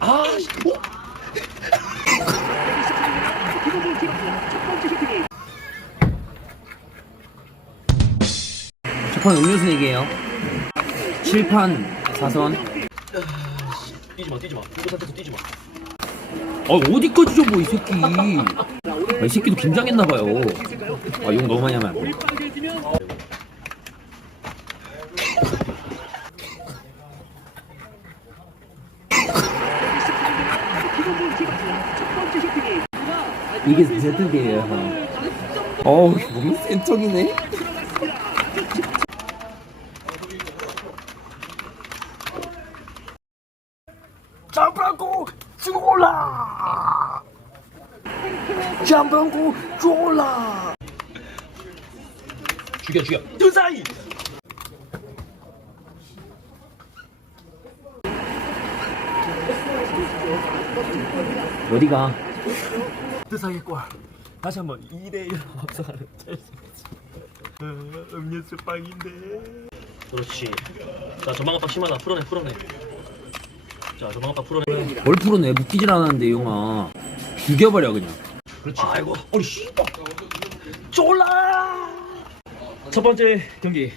아, 씨, 어? 첫판 음료수 얘기해요 7판 4선 뛰지 마, 뛰지 마. 이거 상태에서 뛰지 마. 아 어디까지 줘뭐 이 새끼 아, 이 새끼도 긴장했나 봐요 아 욕 너무 많이 하면 안 돼 이게 세트기예요 형 어우 몸이 센 척이네 잠깐고 죽어라. 잠깐고 죽어라. 죽여, 죽여. 두 사이. 어디가 뜨사의 골. 다시 한번 2대1 앞서가는. 어, 음료수 빵인데. 그렇지. 자, 전방압박 심하다. 풀어내, 풀어내. 자, 전방압박 풀어내. 뭘 풀어내 묶이질 않았는데 용아 죽여버려 그냥 그렇지. 아이고, 어리 씨발. 쫄라. 첫 번째 경기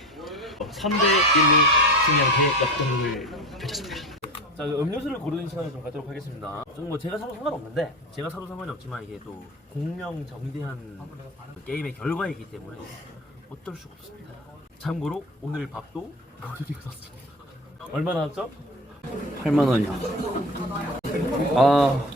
3대 1로 승리한 대 역전을 펼쳤습니다. 자, 그 음료수를 고르는 시간을 좀 갖도록 하겠습니다. 저는 뭐 제가 사도 상관없는데 제가 사도 상관이 없지만 이게 또 공명정대한 그 게임의 결과이기 때문에 어쩔 수가 없습니다. 참고로 오늘 밥도 거두리가 샀습니다. 얼마 나왔죠? 8만 원이야 아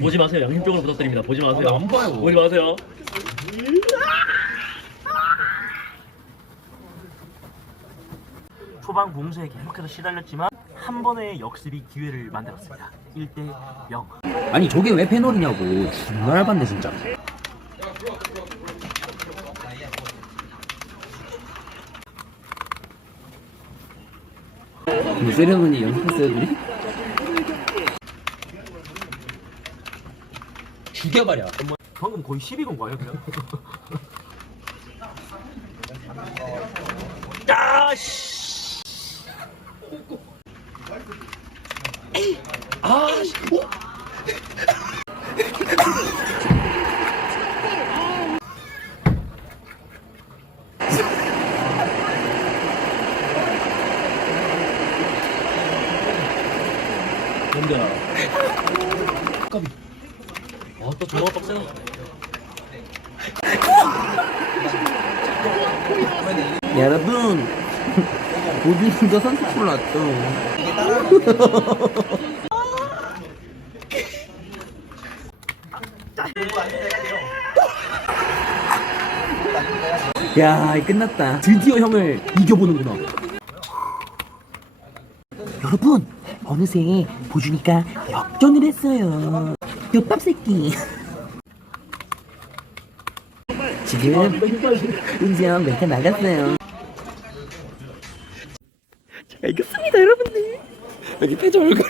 보지 마세요. 양심적으로 부탁드립니다. 보지 마세요. 아, 안 봐요. 보지 마세요. 초반 공세에 계속해서 시달렸지만 한 번의 역습이 기회를 만들었습니다. 1대 0. 아니 저게 왜 패널이냐고 존나 얇았네 진짜 뭐 세레머니 연습했어요 둘이? 죽여버려 방금 거의 12건 거예요, 그냥? 야, 씨. 아, 씨. 어? 뭔데? 까비. 아, 또 전화 빡세다. 여러분. 보디빌더 선수로 났죠. 야 끝났다. 드디어 형을 이겨보는구나. 여러분 어느새 보주니까 역전을 했어요 옆밥 새끼. 지금 은지형 멘트 나갔어요. 제가 이겼습니다 여러분들. 여기 패저 얼굴이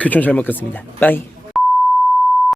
교촌 잘 먹겠습니다. 빠이